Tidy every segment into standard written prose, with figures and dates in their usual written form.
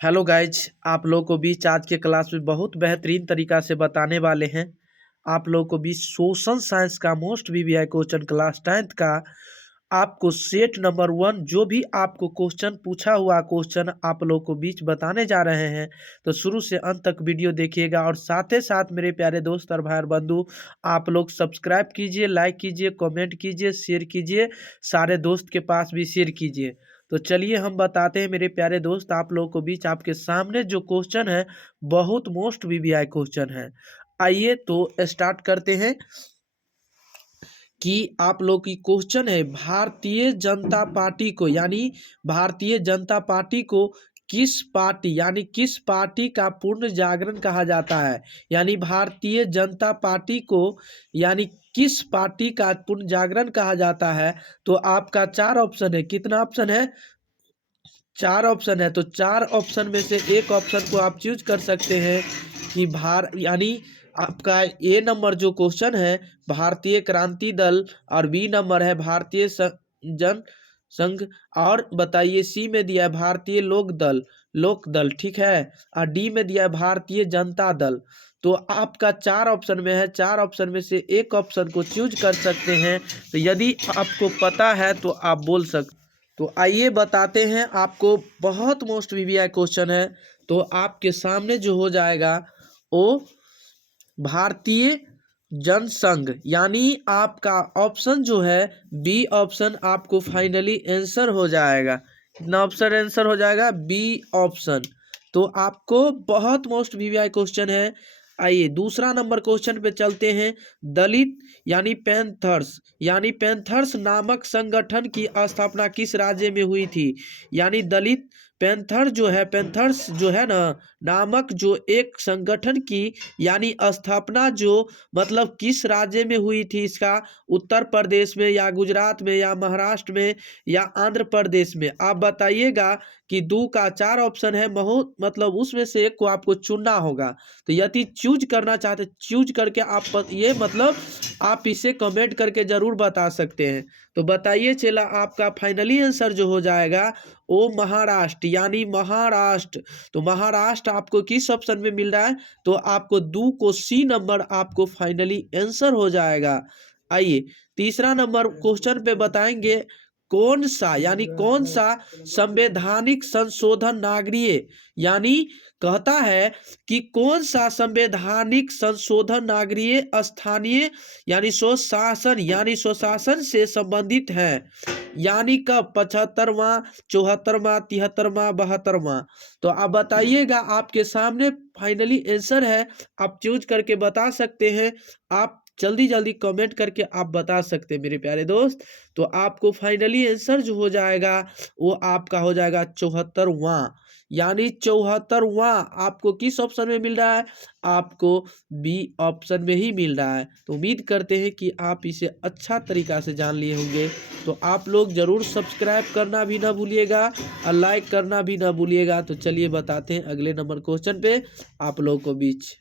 Hello guys, आप लोगों को बीच आज के क्लास में बहुत बेहतरीन तरीका से बताने वाले हैं। आप लोगों को बीच सोशल साइंस का most VVI question class 10th का आपको सेट नंबर 1 जो भी आपको क्वेश्चन पूछा हुआ क्वेश्चन आप लोगों को बीच बताने जा रहे हैं। तो शुरू से अंत तक वीडियो देखिएगा और साथ ही साथ मेरे प्यारे दोस्त और भाई और बंधु, आप लोग सब्सक्राइब कीजिए, लाइक कीजिए, कमेंट कीजिए, शेयर कीजिए, सारे दोस्त के पास भी शेयर कीजिए। तो चलिए हम बताते हैं मेरे प्यारे दोस्त आप लोगों को बीच आपके सामने जो क्वेश्चन है बहुत मोस्ट वीवीआई क्वेश्चन है। आइए तो स्टार्ट करते हैं कि आप लोग की क्वेश्चन है भारतीय जनता पार्टी को भारतीय जनता पार्टी को किस पार्टी का पूर्ण जागरण कहा जाता है। भारतीय जनता पार्टी को किस पार्टी का पूर्ण जागरण कहा जाता है। तो आपका 4 ऑप्शन है। कितना ऑप्शन है? 4 ऑप्शन है। तो 4 ऑप्शन में से एक ऑप्शन को आप चूज कर सकते हैं कि आपका ए नंबर जो क्वेश्चन है भारतीय क्रांति दल, और बी नंबर है भारतीय जन संघ, और बताइए सी में दिया है भारतीय लोक दल, ठीक है, और डी में दिया है भारतीय जनता दल। तो आपका 4 ऑप्शन में है, 4 ऑप्शन में से एक ऑप्शन को चूज कर सकते हैं। तो यदि आपको पता है तो आप बोल सकते। तो आइए बताते हैं आपको, बहुत मोस्ट वीवीआई क्वेश्चन है। तो आपके सामने जो हो जाएगा वो भारतीय जनसंघ, आपका ऑप्शन जो है बी ऑप्शन आपको फाइनली आंसर हो जाएगा। कितना ऑप्शन आंसर हो जाएगा? B option. तो आपको बहुत मोस्ट वीवीआई क्वेश्चन है। आइए दूसरा नंबर क्वेश्चन पे चलते हैं। दलित पैंथर्स नामक संगठन की स्थापना किस राज्य में हुई थी? दलित पैंथर्स जो है ना नामक जो एक संगठन की स्थापना जो मतलब किस राज्य में हुई थी इसका? उत्तर प्रदेश में या गुजरात में या महाराष्ट्र में या आंध्र प्रदेश में? आप बताइएगा कि 2 का 4 ऑप्शन है, बहुत मतलब उसमें से एक को आपको चुनना होगा। तो यदि चूज करना चाहते चूज करके आप इसे कमेंट करके जरूर बता सकते हैं। तो बताइए चला आपका फाइनली आंसर जो हो जाएगा वो महाराष्ट्र, महाराष्ट्र। तो महाराष्ट्र आपको किस ऑप्शन में मिल रहा है? तो आपको 2 को सी नंबर आपको फाइनली आंसर हो जाएगा। आइए तीसरा नंबर क्वेश्चन पे बताएंगे कौन सा संवैधानिक संशोधन नागरिक कहता है कि कौन सा संवैधानिक संशोधन नागरिक स्थानीय स्वशासन से संबंधित है। कब? 75वां, 74वां, 73वां, 72वां? तो आप बताइएगा, आपके सामने फाइनली आंसर है, आप चूज करके बता सकते हैं। आप जल्दी जल्दी कमेंट करके आप बता सकते हैं मेरे प्यारे दोस्त। तो आपको फाइनली आंसर जो हो जाएगा वो आपका हो जाएगा 74वां। 74वां आपको किस ऑप्शन में मिल रहा है? आपको बी ऑप्शन में ही मिल रहा है। तो उम्मीद करते हैं कि आप इसे अच्छा तरीका से जान लिए होंगे। तो आप लोग जरूर सब्सक्राइब करना भी ना भूलिएगा और लाइक करना भी ना भूलिएगा। तो चलिए बताते हैं अगले नंबर क्वेश्चन पे आप लोगों को बीच।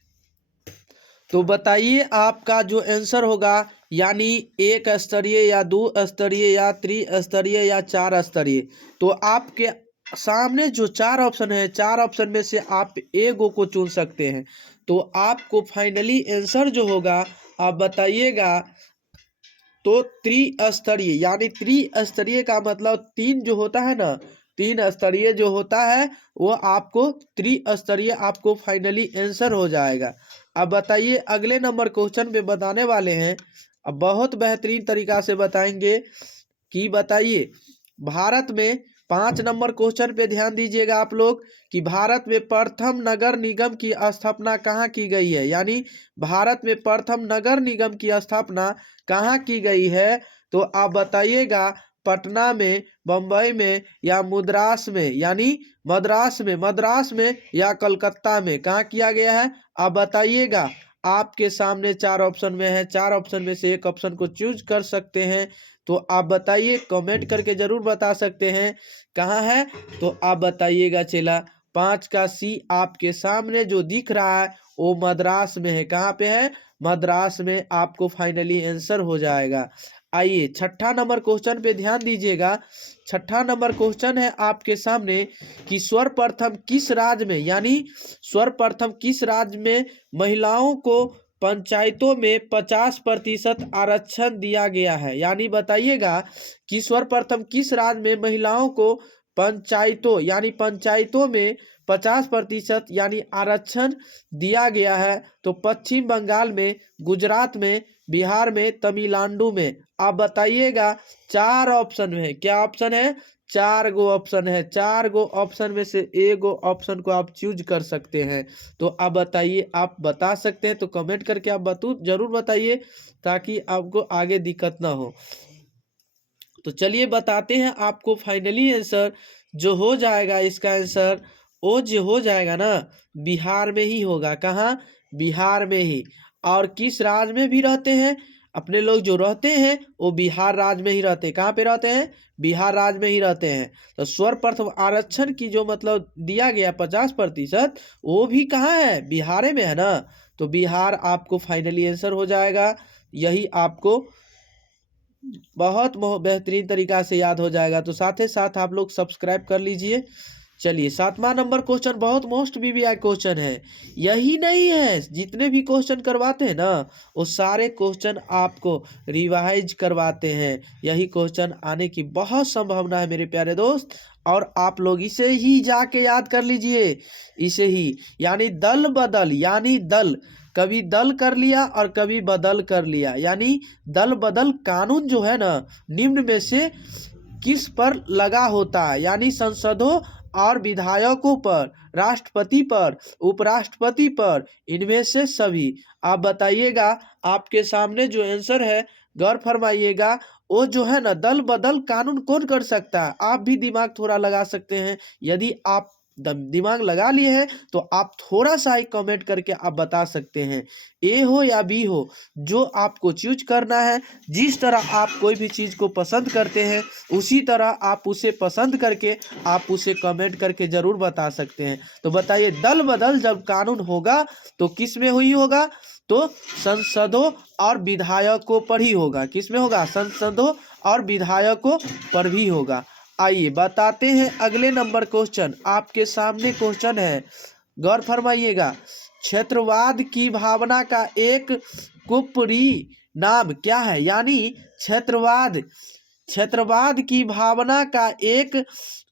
तो बताइए आपका जो आंसर होगा, एक स्तरीय या 2 स्तरीय या त्रिस्तरीय या 4 स्तरीय। तो आपके सामने जो 4 ऑप्शन है, 4 ऑप्शन में से आप एक को चुन सकते हैं। तो आपको फाइनली आंसर जो होगा आप बताइएगा। तो त्रिस्तरीय, त्रिस्तरीय का मतलब 3 जो होता है ना, 3 स्तरीय जो होता है वो आपको त्रिस्तरीय आपको फाइनली आंसर हो जाएगा। अब बताइए अगले नंबर क्वेश्चन पे बताने वाले हैं। अब बहुत बेहतरीन तरीका से बताएंगे कि बताइए भारत में 5 नंबर क्वेश्चन पे ध्यान दीजिएगा आप लोग कि भारत में प्रथम नगर निगम की स्थापना कहाँ की गई है। भारत में प्रथम नगर निगम की स्थापना कहाँ की गई है? तो आप बताइएगा पटना में, बम्बई में या मद्रास में, मद्रास में या कलकत्ता में कहाँ किया गया है? आप बताइएगा। आपके सामने 4 ऑप्शन में है, 4 ऑप्शन में से एक ऑप्शन को चूज कर सकते हैं। तो आप बताइए, कमेंट करके जरूर बता सकते हैं कहाँ है। तो आप बताइएगा चला 5 का सी आपके सामने जो दिख रहा है वो मद्रास में है। कहाँ पे है? मद्रास में आपको फाइनली आंसर हो जाएगा। आइए छठा नंबर क्वेश्चन पे ध्यान दीजिएगा। छठा नंबर क्वेश्चन है आपके सामने कि सर्वप्रथम किस राज्य में, यानी सर्वप्रथम किस राज्य में महिलाओं को पंचायतों में 50% आरक्षण दिया गया है। यानी बताइएगा कि सर्वप्रथम किस राज्य में महिलाओं को पंचायतों यानी पंचायतों में 50% यानी आरक्षण दिया गया है। तो पश्चिम बंगाल में, गुजरात में, बिहार में, तमिलनाडु में। आप बताइएगा। चार ऑप्शन है, क्या ऑप्शन है? चार गो ऑप्शन है। चार गो ऑप्शन में से एक गो ऑप्शन को आप चूज कर सकते हैं। तो आप बताइए, आप बता सकते हैं तो कमेंट करके आप जरूर बताइए, ताकि आपको आगे दिक्कत ना हो। तो चलिए बताते हैं आपको फाइनली आंसर जो हो जाएगा। इसका आंसर वो जो हो जाएगा ना, बिहार में ही होगा। कहाँ? बिहार में ही। और किस राज्य में भी रहते हैं अपने लोग जो रहते हैं, वो बिहार राज्य में ही रहते हैं। कहाँ पे रहते हैं? बिहार राज्य में ही रहते हैं। तो सर्वप्रथम आरक्षण की जो मतलब दिया गया 50%, वो भी कहाँ है? बिहार में है ना। तो बिहार आपको फाइनली आंसर हो जाएगा। यही आपको बहुत बेहतरीन तरीका से याद हो जाएगा। तो साथ ही साथ आप लोग सब्सक्राइब कर लीजिए। चलिए सातवां नंबर क्वेश्चन बहुत मोस्ट बीबीआई क्वेश्चन है। यही नहीं है, जितने भी क्वेश्चन करवाते हैं ना, वो सारे क्वेश्चन आपको रिवाइज करवाते हैं। यही क्वेश्चन आने की बहुत संभावना है मेरे प्यारे दोस्त। और आप लोग इसे ही जाके याद कर लीजिए, इसे ही। यानी दल बदल, यानी दल, कभी दल कर लिया और कभी बदल कर लिया। यानी दल बदल कानून जो है ना, निम्न में से किस पर लगा होता है? यानी संसदों और विधायकों पर, राष्ट्रपति पर, उपराष्ट्रपति पर, इनमें से सभी। आप बताइएगा। आपके सामने जो आंसर है, गौर फरमाइएगा। वो जो है ना, दल बदल कानून कौन कर सकता है? आप भी दिमाग थोड़ा लगा सकते हैं। यदि आप दिमाग लगा लिए हैं तो आप थोड़ा सा ही कमेंट करके आप बता सकते हैं। ए हो या बी हो, जो आपको चूज करना है। जिस तरह आप कोई भी चीज़ को पसंद करते हैं, उसी तरह आप उसे पसंद करके आप उसे कमेंट करके ज़रूर बता सकते हैं। तो बताइए, दल बदल जब कानून होगा तो किस में हुई होगा? तो संसदों और विधायकों पर ही होगा। किस में होगा? संसदों और विधायकों पर भी होगा। आइए बताते हैं अगले नंबर क्वेश्चन। आपके सामने क्वेश्चन है, गौर फरमाइएगा। क्षेत्रवाद की भावना का एक कुपरी नाम क्या है? यानी क्षेत्रवाद, क्षेत्रवाद की भावना का एक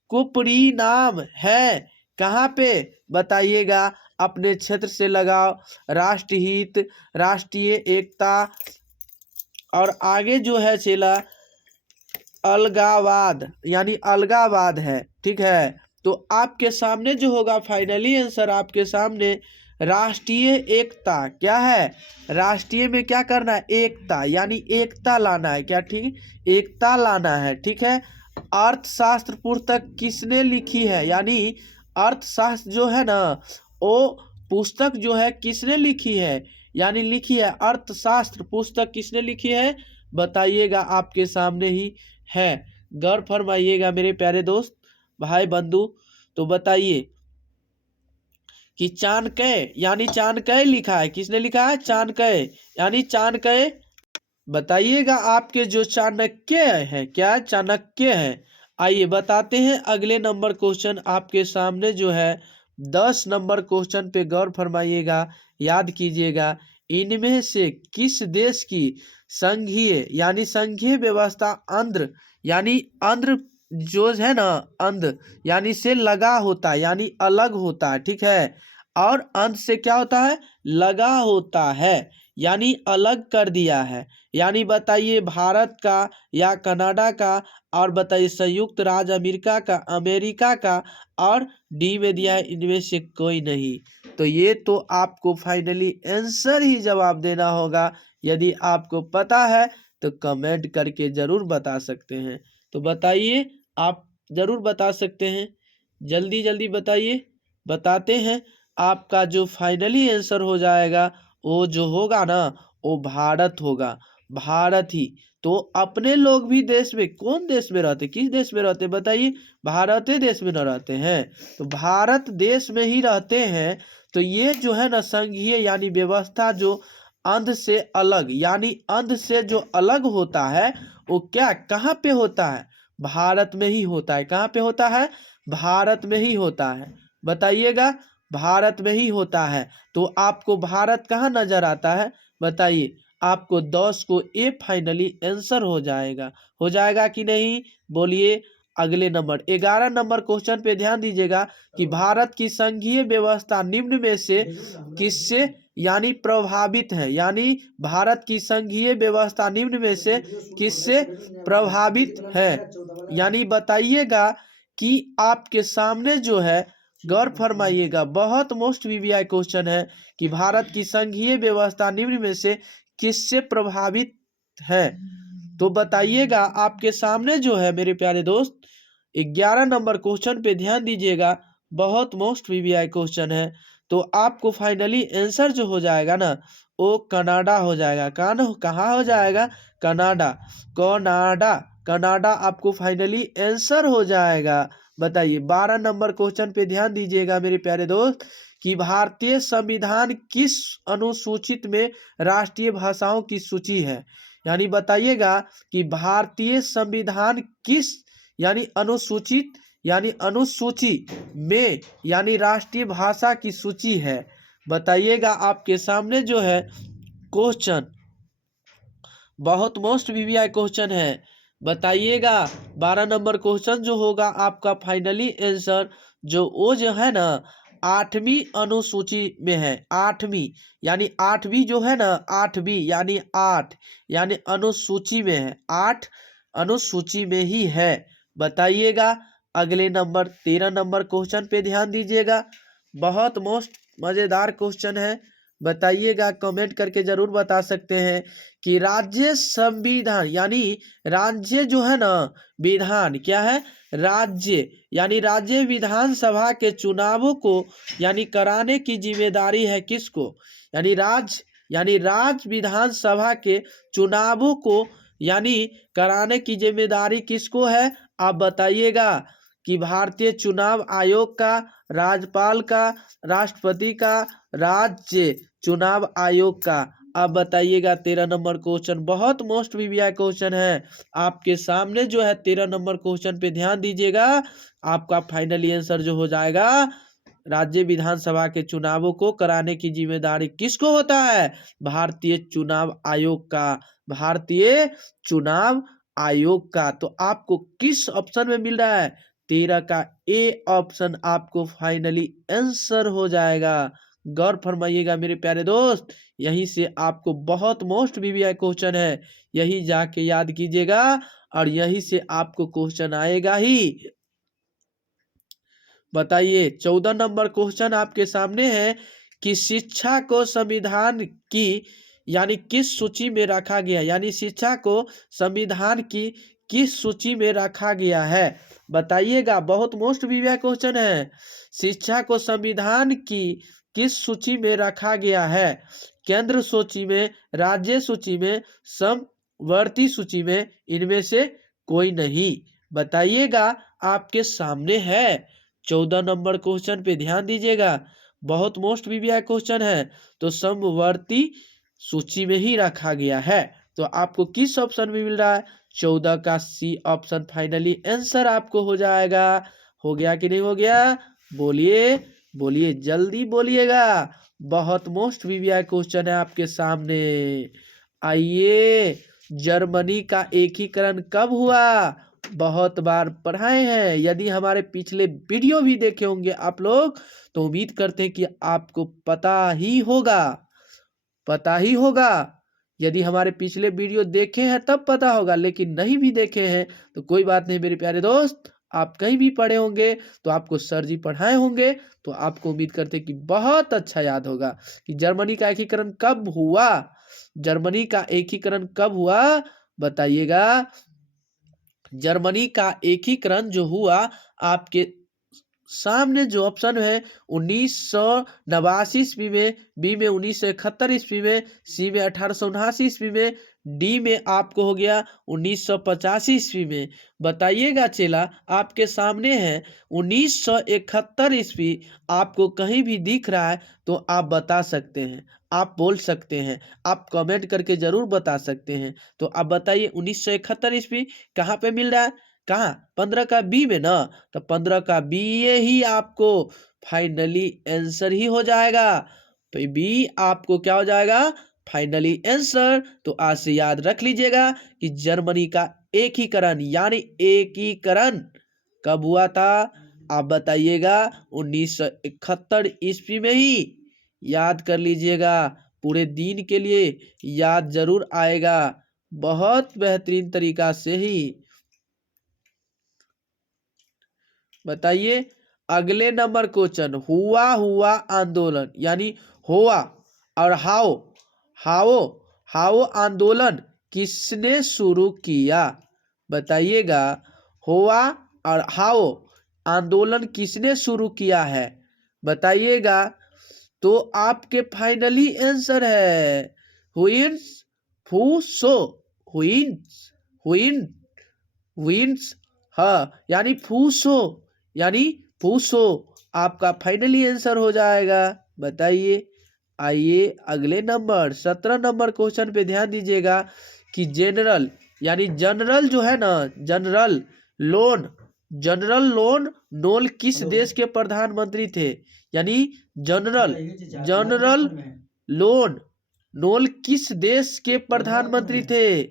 कुपरी नाम है। कहाँ पे? बताइएगा। अपने क्षेत्र से लगाओ। राष्ट्रहित, राष्ट्रीय एकता, और आगे जो है चला अलगावाद, यानी अलगावाद है। ठीक है। तो आपके सामने जो होगा फाइनली आंसर, आपके सामने राष्ट्रीय एकता। क्या है? राष्ट्रीय में क्या करना है? एकता, यानी एकता लाना है। क्या? ठीक, एकता लाना है। ठीक है। अर्थशास्त्र पुस्तक किसने लिखी है? यानी अर्थशास्त्र जो है ना, वो पुस्तक जो है किसने लिखी है? यानी लिखी है अर्थशास्त्र पुस्तक किसने लिखी है? बताइएगा। आपके सामने ही है। गौर फरमाइएगा मेरे प्यारे दोस्त, भाई बंधु। तो बताइए कि चाणक्य, यानी चाणक्य लिखा है। किसने लिखा है? चाणक्य, यानी चाणक्य। बताइएगा। आपके जो चाणक्य है, क्या चाणक्य है? आइए बताते हैं अगले नंबर क्वेश्चन। आपके सामने जो है 10 नंबर क्वेश्चन पे गौर फरमाइएगा, याद कीजिएगा। इनमें से किस देश की संघीय, यानी संघीय व्यवस्था आंध्र, यानी आंध्र जो है ना, आंध्र यानी से लगा होता है, यानी अलग होता है। ठीक है। और आंध्र से क्या होता है? लगा होता है, यानी अलग कर दिया है। यानी बताइए, भारत का या कनाडा का, और बताइए संयुक्त राज्य अमेरिका का, अमेरिका का, और डी में दिया है इनमें से कोई नहीं। तो ये तो आपको फाइनली आंसर ही जवाब देना होगा। यदि आपको पता है तो कमेंट करके ज़रूर बता सकते हैं। तो बताइए, आप ज़रूर बता सकते हैं। जल्दी जल्दी बताइए। बताते हैं। आपका जो फाइनली आंसर हो जाएगा, वो जो होगा ना, वो भारत होगा। भारत ही। तो अपने लोग भी देश में, कौन देश में रहते, किस देश में रहते बताइए? भारत देश में न रहते हैं। तो भारत देश में ही रहते हैं। तो ये जो है ना संघीय यानी व्यवस्था जो अंध से अलग, यानी अंध से जो अलग होता है वो क्या कहाँ पे होता है? भारत में ही होता है। कहाँ पे होता है? भारत में ही होता है। बताइएगा, भारत में ही होता है। तो आपको भारत कहाँ नजर आता है? बताइए। आपको 10 को ए फाइनली आंसर हो जाएगा कि नहीं? बोलिए। अगले नंबर 11 नंबर क्वेश्चन पे ध्यान दीजिएगा कि भारत की संघीय व्यवस्था निम्न में से किससे यानी प्रभावित है, यानी भारत की संघीय व्यवस्था निम्न में से किससे प्रभावित है? यानी बताइएगा कि आपके सामने जो है, गौर फरमाइएगा, बहुत मोस्ट वीवीआई क्वेश्चन है कि भारत की संघीय व्यवस्था निम्न में से किससे प्रभावित है? तो बताइएगा। आपके सामने जो है मेरे प्यारे दोस्त, 11 नंबर क्वेश्चन पे ध्यान दीजिएगा, बहुत मोस्ट वीवीआई क्वेश्चन है। तो आपको फाइनली आंसर जो हो जाएगा ना, वो कनाडा हो जाएगा। कहाँ हो जाएगा? कनाडा। कनाडा, कनाडा आपको फाइनली आंसर हो जाएगा। बताइए। 12 नंबर क्वेश्चन पे ध्यान दीजिएगा मेरे प्यारे दोस्त कि भारतीय संविधान किस अनुसूचित में राष्ट्रीय भाषाओं की सूची है? यानी बताइएगा कि भारतीय संविधान किस यानी अनुसूचित यानी अनुसूची में यानी राष्ट्रीय भाषा की सूची है। बताइएगा। आपके सामने जो है क्वेश्चन, बहुत मोस्ट वीवीआई क्वेश्चन है। बताइएगा। 12 नंबर क्वेश्चन जो होगा आपका फाइनली आंसर वो जो है ना, 8वीं अनुसूची में है। 8वीं यानी 8वीं जो है ना, 8वीं यानी 8 यानी अनुसूची में है। 8 अनुसूची में ही है। बताइएगा। अगले नंबर 13 नंबर क्वेश्चन पे ध्यान दीजिएगा, बहुत मोस्ट मजेदार क्वेश्चन है। बताइएगा, कमेंट करके जरूर बता सकते हैं कि राज्य संविधान यानी राज्य जो है ना, विधान क्या है? राज्य यानी राज्य विधानसभा के चुनावों को यानी कराने की जिम्मेदारी है किसको? यानी राज्य विधानसभा के चुनावों को यानी कराने की जिम्मेदारी किसको है? आप बताइएगा कि भारतीय चुनाव आयोग का, राज्यपाल का, राष्ट्रपति का, राज्य चुनाव आयोग का। आप बताइएगा। 13 नंबर क्वेश्चन बहुत मोस्ट वीवीआई क्वेश्चन है। आपके सामने जो है 13 नंबर क्वेश्चन पे ध्यान दीजिएगा, आपका फाइनली आंसर जो हो जाएगा, राज्य विधानसभा के चुनावों को कराने की जिम्मेदारी किसको होता है? भारतीय चुनाव आयोग का। भारतीय चुनाव आयोग का। तो आपको किस ऑप्शन में मिल रहा है? 13 का ए ऑप्शन आपको फाइनली आंसर हो जाएगा। गौर फरमाइएगा मेरे प्यारे दोस्त, यहीं से आपको बहुत मोस्ट वीवीआई क्वेश्चन है, यही जाके याद कीजिएगा और यहीं से आपको क्वेश्चन आएगा ही। बताइए। 14 नंबर क्वेश्चन आपके सामने है कि शिक्षा को संविधान की यानी किस सूची में रखा गया, यानी शिक्षा को संविधान की किस सूची में रखा गया है? बताइएगा। बहुत मोस्ट वीवीआई क्वेश्चन है। शिक्षा को संविधान की किस सूची में रखा गया है? केंद्र सूची में, राज्य सूची में, समवर्ती सूची में, इनमें से कोई नहीं। बताइएगा। आपके सामने है। 14 नंबर क्वेश्चन पे ध्यान दीजिएगा, बहुत मोस्ट वीवीआई क्वेश्चन है। तो समवर्ती सूची में ही रखा गया है। तो आपको किस ऑप्शन में मिल रहा है? 14 का सी ऑप्शन फाइनली आंसर आपको हो जाएगा। हो गया कि नहीं हो गया? बोलिए, बोलिए, जल्दी बोलिएगा। बहुत मोस्ट वीवीआई क्वेश्चन है आपके सामने। आइए। जर्मनी का एकीकरण कब हुआ? बहुत बार पढ़ाए हैं। यदि हमारे पिछले वीडियो भी देखे होंगे आप लोग, तो उम्मीद करते हैं कि आपको पता ही होगा। पता ही होगा। यदि हमारे पिछले वीडियो देखे हैं तब पता होगा, लेकिन नहीं भी देखे हैं तो कोई बात नहीं मेरे प्यारे दोस्त, आप कहीं भी पढ़े होंगे तो आपको सर जी पढ़ाए होंगे, तो आपको उम्मीद करते हैं कि बहुत अच्छा याद होगा कि जर्मनी का एकीकरण कब हुआ। जर्मनी का एकीकरण कब हुआ? बताइएगा। जर्मनी का एकीकरण जो हुआ, आपके सामने जो ऑप्शन है 1989 ईस्वी में, बी में 1971 ईस्वी में, सी में 1879 ईस्वी में, डी में आपको हो गया 1985 ईस्वी में। बताइएगा चेला, आपके सामने है 1971 ईस्वी। आपको कहीं भी दिख रहा है तो आप बता सकते हैं, आप बोल सकते हैं, आप कमेंट करके जरूर बता सकते हैं। तो आप बताइए 1971 ईस्वी कहाँ पे मिल रहा है? कहाँ? 15 का बी में ना, तो 15 का बी ये ही आपको फाइनली आंसर ही हो जाएगा। तो बी आपको क्या हो जाएगा? Finally answer. तो आज से याद रख लीजिएगा कि जर्मनी का एकीकरण यानी एकीकरण कब हुआ था? आप बताइएगा 1971 ईस्वी में ही। याद कर लीजिएगा, पूरे दिन के लिए याद जरूर आएगा, बहुत बेहतरीन तरीका से ही। बताइए अगले नंबर क्वेश्चन, हुआ आंदोलन यानी हुआ और हाओ हाओ आंदोलन किसने शुरू किया? बताइएगा हुआ और हाओ आंदोलन किसने शुरू किया है? बताइएगा। तो आपके फाइनली आंसर है हुइन्स फूसो, हुइन्स हुइन विंस, हाँ यानी फूसो आपका फाइनली आंसर हो जाएगा। बताइए। आइए अगले नंबर 17 नंबर क्वेश्चन पे ध्यान दीजिएगा कि जनरल यानी जनरल जो है ना, जनरल लोन नोल किस देश के प्रधानमंत्री थे? यानी जनरल लोन नोल किस देश के प्रधानमंत्री थे?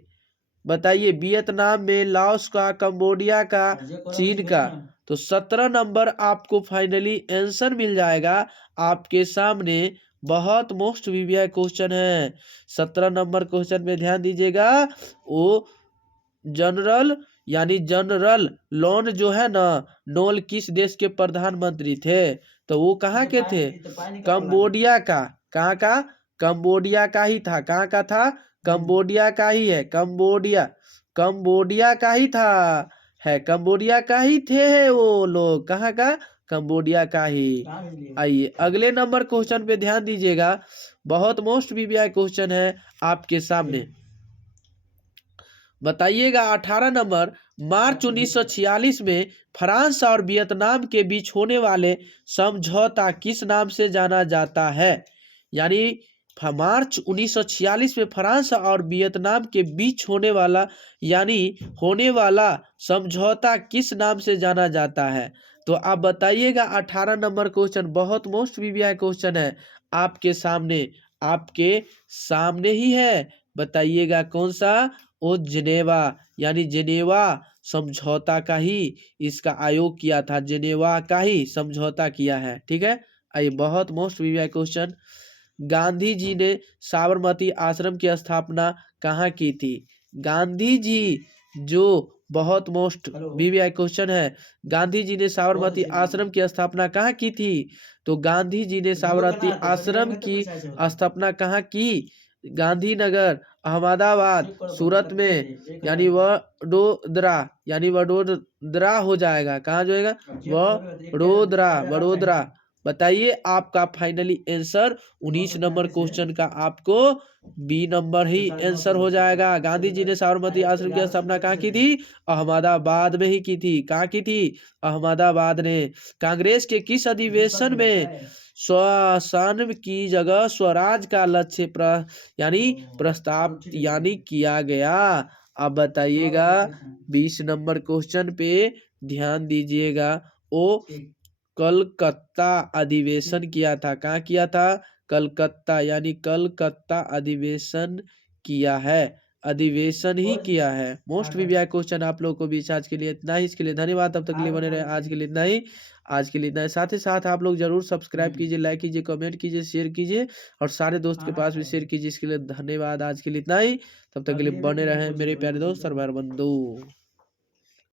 बताइए वियतनाम में, लाओस का, कंबोडिया का, चीन का। तो 17 नंबर आपको फाइनली आंसर मिल जाएगा आपके सामने। बहुत मोस्ट वीवीआई क्वेश्चन है। 17 नंबर क्वेश्चन में ध्यान दीजिएगा। वो जनरल यानी जनरल लोन जो है ना, नोल किस देश के प्रधानमंत्री थे? तो वो कहाँ के थे? कंबोडिया का। कहाँ का? कंबोडिया का ही था। कहाँ का था? कंबोडिया का ही है। कंबोडिया का ही था, है कंबोडिया का ही थे वो लोग। कहाँ का? कंबोडिया का ही। आइए अगले नंबर क्वेश्चन पे ध्यान दीजिएगा, बहुत मोस्ट वीवीआई क्वेश्चन है आपके सामने। बताइएगा 18 नंबर, मार्च 1946 में फ्रांस और वियतनाम के बीच होने वाले समझौता किस नाम से जाना जाता है? यानी मार्च 1946 में फ्रांस और वियतनाम के बीच होने वाला समझौता किस नाम से जाना जाता है? तो आप बताइएगा। 18 नंबर क्वेश्चन बहुत मोस्ट वीवीआई क्वेश्चन है आपके सामने ही है। बताइएगा कौन सा? ओ जिनेवा यानी जिनेवा समझौता का ही इसका आयोग किया था, जिनेवा का ही समझौता किया है। ठीक है। आइए बहुत most VVI question, Gandhi ji ने साबरमती आश्रम की स्थापना कहाँ की थी? गांधी जी जो बहुत मोस्ट वीवीआई क्वेश्चन है, गांधी जी ने साबरमती आश्रम की स्थापना कहाँ की थी? तो गांधी जी ने साबरमती आश्रम की स्थापना कहाँ की? गांधीनगर, अहमदाबाद, सूरत में, यानी वडोदरा हो जाएगा। कहाँ जाएगा? वडोदरा। बताइए आपका फाइनली आंसर 19 नंबर क्वेश्चन का आपको बी नंबर ही आंसर हो जाएगा। गांधी जी ने साबरमती आश्रम की स्थापना कहाँ की थी? अहमदाबाद में ही की थी। कहाँ की थी? अहमदाबाद ने। कांग्रेस के किस अधिवेशन में स्वशासन की जगह स्वराज का लक्ष्य प्रस्ताव किया गया? अब बताइएगा 20 नंबर क्वेश्चन पे ध्यान दीजिएगा। ओ कलकत्ता अधिवेशन किया था। कहाँ किया था? कलकत्ता, यानी कलकत्ता अधिवेशन किया है, अधिवेशन ही किया है। मोस्ट वीवीआई क्वेश्चन आप लोगों को बीच आज के लिए इतना ही। इसके लिए धन्यवाद। तब तक के लिए बने रहे। आज के लिए इतना ही। साथ ही साथ आप लोग जरूर सब्सक्राइब कीजिए, लाइक कीजिए, कमेंट कीजिए, शेयर कीजिए और सारे दोस्त के पास भी शेयर कीजिए। इसके लिए धन्यवाद। आज के लिए इतना ही। तब तक के लिए बने रहे मेरे प्यारे दोस्त और मेरे बंधु।